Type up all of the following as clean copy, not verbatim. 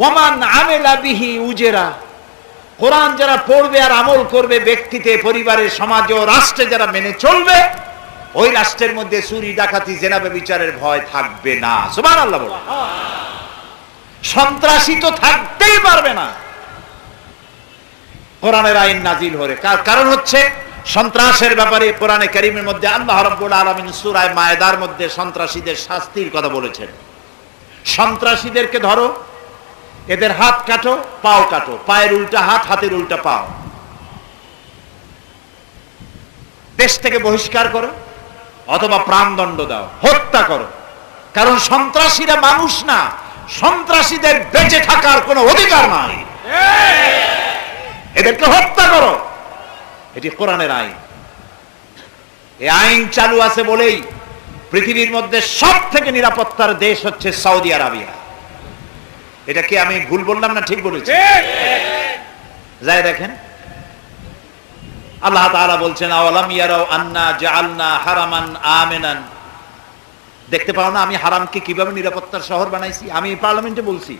ওয়ামান আমেলা বিহি উজেরা, কোরআন যারা পড়বে আর আমল করবে, ব্যক্তিতে, পরিবারে, সমাজে ও রাষ্ট্রে যারা মেনে চলবে, ওই রাষ্ট্রের মধ্যে চুরি, ডাকাতি, জেনা, ব্যভিচারের ভয় থাকবে না। সুবহানাল্লাহ বলো। সন্ত্রাসী তো থাকতেই পারবে না কোরআনের আইন নাজিল হলে। কারণ হচ্ছে সন্ত্রাসের ব্যাপারে কোরআনে কারীমের মধ্যে আল্লাহ রাব্বুল আলামিন সূরা মায়েদার মধ্যে সন্ত্রাসীদের শাস্তির কথা বলেছেন। সন্ত্রাসীদেরকে ধরো, এদের হাত কাটো, পাও কাটো, পায়ের উল্টা হাত, হাতের উল্টা পাও, দেশ থেকে বহিষ্কার করো অথবা প্রাণদণ্ড দাও, হত্যা করো। কারণ সন্ত্রাসীরা মানুষ না, সন্ত্রাসীদের বেঁচে থাকার কোনো অধিকার নাই, এদেরকে হত্যা করো। এটি কোরআনের আইন। এই আইন চালু আছে বলেই পৃথিবীর মধ্যে সব থেকে নিরাপত্তার দেশ হচ্ছে সৌদি আরবিয়া। এটা কি আমি ভুল বললাম না ঠিক বলেছি? যাই দেখেন, আল্লাহ তাআলা বলছেন আওয়ালাম ইয়ারাও আন্না জাআলনা হারামান আমিনান, দেখতে পাও না আমি হারামকে কিভাবে নিরাপত্তার শহর বানাইছি? আমি পার্লামেন্টে বলছি,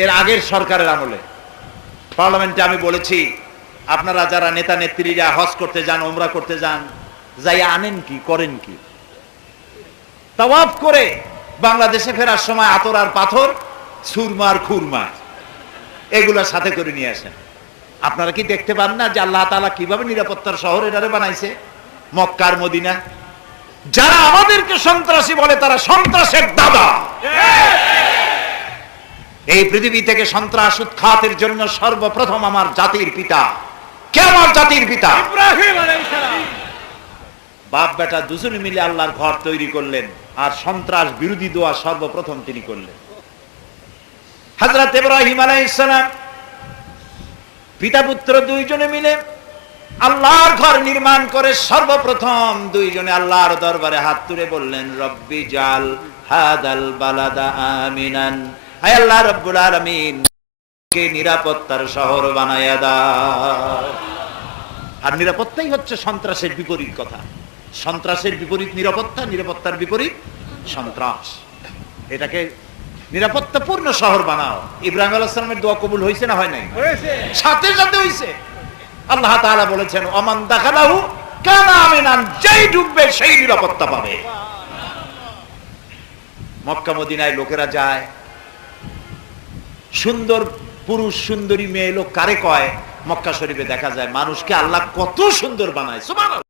এর আগের সরকারের আমলে পার্লামেন্টে আমি বলেছি, আপনারা যারা নেতা নেত্রীরা হজ করতে যান, উমরা করতে যান, যাই আনেন কি, করেন কি? তাওয়াফ করে বাংলাদেশে ফেরার সময় আতর আর পাথর, সুরমার খুরমা এগুলোর সাথে করে নিয়ে আসেন। আপনারা কি দেখতে পান না যে আল্লাহ তাআলা কিভাবে নিরাপত্তার শহর এটারে বানাইছে? মক্কার মদিনা। যারা আমাদেরকে সন্ত্রাসী বলে তারা সন্ত্রাসের দাদা। এই পৃথিবী থেকে সন্ত্রাস উৎখাতের জন্য সর্বপ্রথম আমার জাতির পিতা, কে আমার জাতির পিতা? ইব্রাহিম আলাইহিস সালাম। বাপ বেটা দুজনে মিলে আল্লাহর ঘর তৈরি করলেন, আর সন্ত্রাস বিরোধী দোয়া সর্বপ্রথম তিনি করলেন। হযরত ইব্রাহিম আলাইহিস সালাম পিতা পুত্র দুইজনে মিলে আল্লাহর ঘর নির্মাণ করে সর্বপ্রথম দুইজনে আল্লাহর দরবারে হাত তুলে বললেন, রব্বি জাল হাদাল বালাদা আমিনান, হে আল্লাহ রব্বুল আলামিন, কে নিরাপত্তার শহর বানায়া দাও। আর নিরাপত্তাই হচ্ছে সন্ত্রাসের বিপরীত কথা। সন্ত্রাসের বিপরীত নিরাপত্তা, নিরাপত্তার বিপরীত সন্ত্রাস। এটাকে নিরাপত্তাপূর্ণ শহর বানাও। ইব্রাহিম আলাইহিস সালামের দোয়া কবুল হয়েছে না হয় নাই? সাথে সাথে হয়েছে। আল্লাহ তাআলা বলেছেন ওমান দাখালাহু কানা আমিনান, যেই ঢুকবে সেই নিরাপত্তা পাবে। মক্কা মদিনায় লোকেরা যায়, সুন্দর পুরুষ সুন্দরী মেয়ে লোক কারে কয়? মক্কা শরীফে দেখা যায় মানুষকে আল্লাহ কত সুন্দর বানায়। সুবহানাল্লাহ।